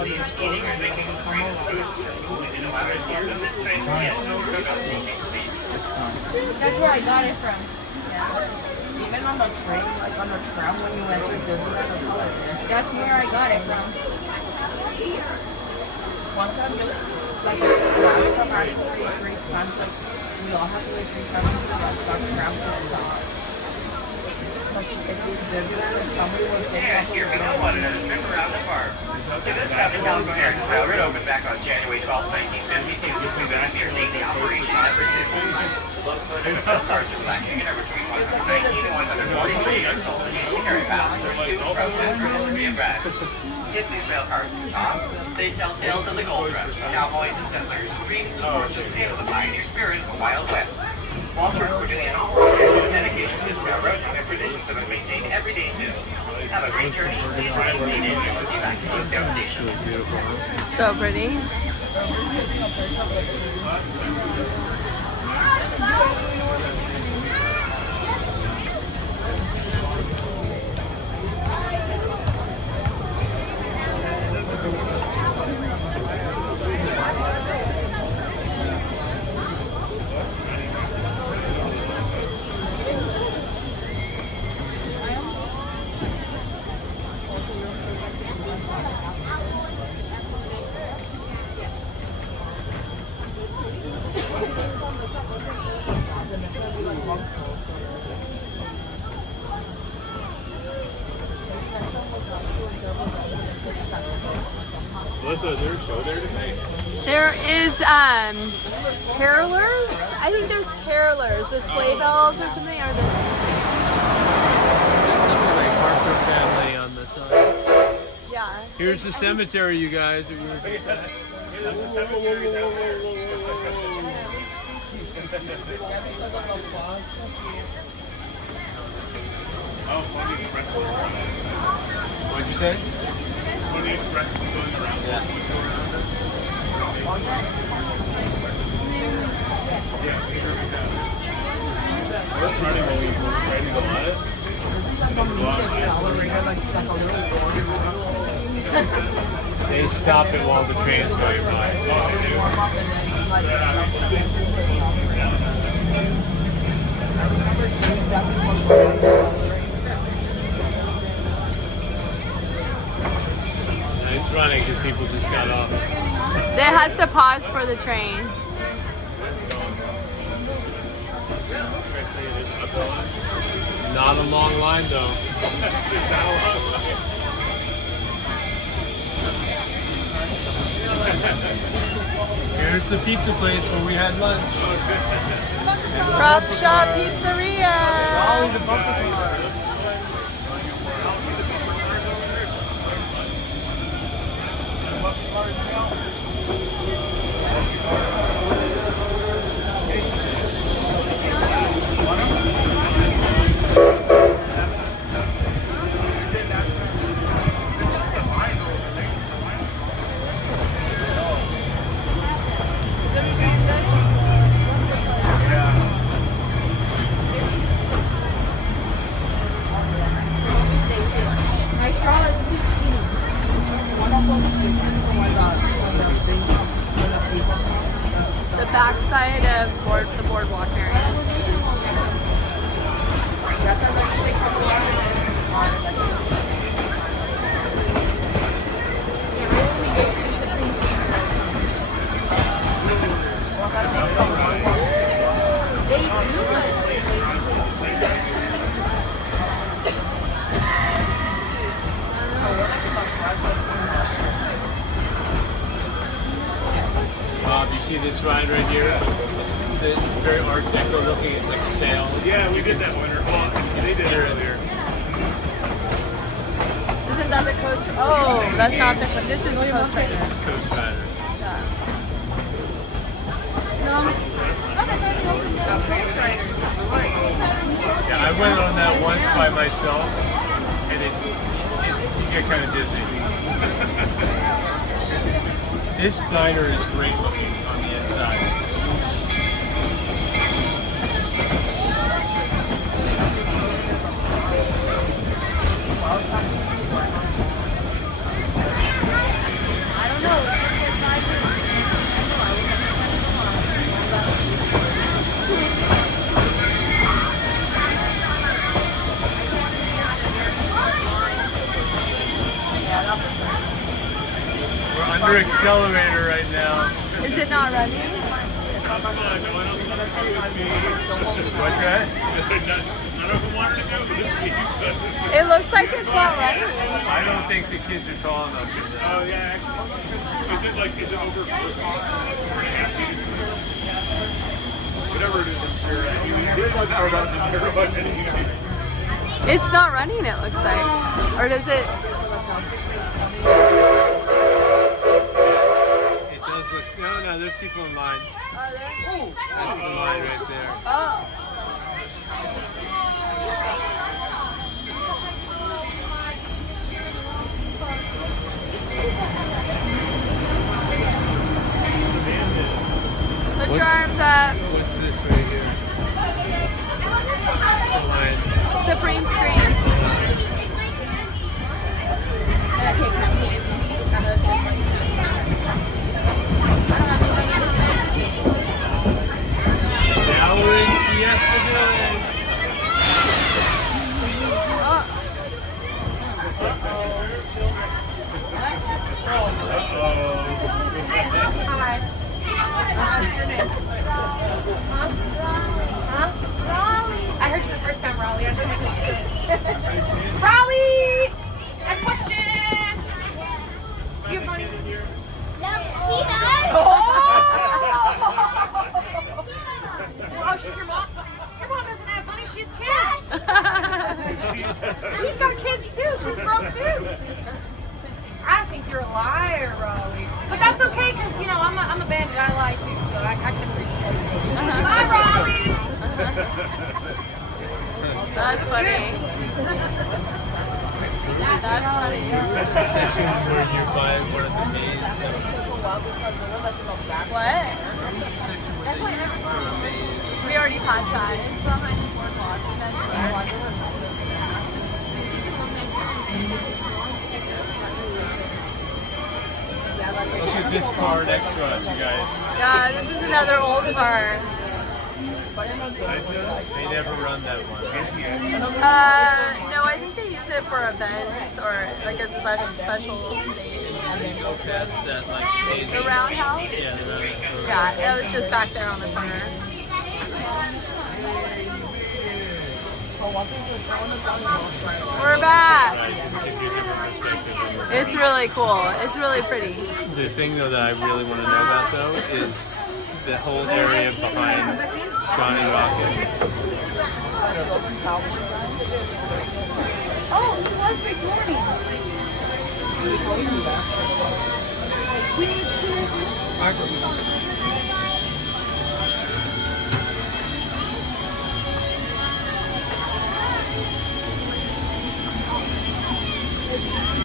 That's where I got it from. Yeah. Even on the train, like on the tram when you enter Disneyland, that's where I got it from. One time, like last time I actually wait 3 times, like we all have to wait 3 times to get our tram to stop. Like if we Disneyland and somebody was taking off Here we go, one another trip around the park. This traffic Calico Airport Tower opened back on January 12, 1952. Your daily operation average is cars are flashing and are between 119 and 143 units sold in the carry passengers, process, delivery, and bread. Disney's rail cars to the top. They tell tales of the gold rush, cowboys and settlers, dreams and horses, and tales of the pioneer spirit of the Wild West. Walmart put in all dedication to this railroad and their traditions have been maintained every day too. Have a great journey. So pretty. Alyssa, is there a show there tonight? There is carolers. I think there's carolers. The sleigh bells or something. Or the Something like Harper family on the side. yeah. Here's the cemetery, you guys. Oh, Funny Express is going around. What'd you say? Funny Express is going around. Yeah. I was running when we were ready to go on it. They stop it while the train's going by. It's running because people just got off. They has to pause for the train. Not a long line though. Here's the pizza place where we had lunch. Prop Shop Pizzeria. The backside of the boardwalk area. You see this ride right here? It's very Art Deco looking. It's like sails. Yeah, we did that winter. Well, they did it earlier. Isn't that the Coast? Oh, that's not the. This is Coast Rider. This is Coast Rider. Yeah. No. Yeah, I went on that once by myself, and you get kind of dizzy. This diner is great looking on the inside. under accelerator right now. Is it not running? What's that? None of them wanted to do it. It looks like it's not running. I don't think the kids are tall enough for that. Oh yeah, actually. Is it over 4.5 feet? Whatever it is, I'm sure. It's like far about the mirror bus anything. It's not running, it looks like. Or does it? It does look. No, there's people in line. That's the line right there. Oh. Put your arms up. What's this right here? The line. Supreme screen. Now we're in Fiesta Village. I heard you the first time, Raleigh. I just wanted to say Raleigh! I have a question! Do you have money? No, she does. Oh, she's your mom? Your mom doesn't have money. She has kids. She's got kids too. She's broke too. I think you're a liar, Raleigh. But that's okay, because, you know, I'm a bandit. I lie too, so I can appreciate it. Bye, Raleigh! That's funny. That's funny. Section where you buy one of the maze. What? We already passed by. It's behind the boardwalk. Look at this car next to us, you guys. Yeah, this is another old car. They never run that one. No, I think they use it for events or like a special stage. That's that like stage. The roundhouse? Yeah, the roundhouse. Yeah, it was just back there on the corner. We're back. It's really cool. It's really pretty. The thing though that I really want to know about though is the whole area behind Johnny Rocket. Oh, it was this morning. Michael.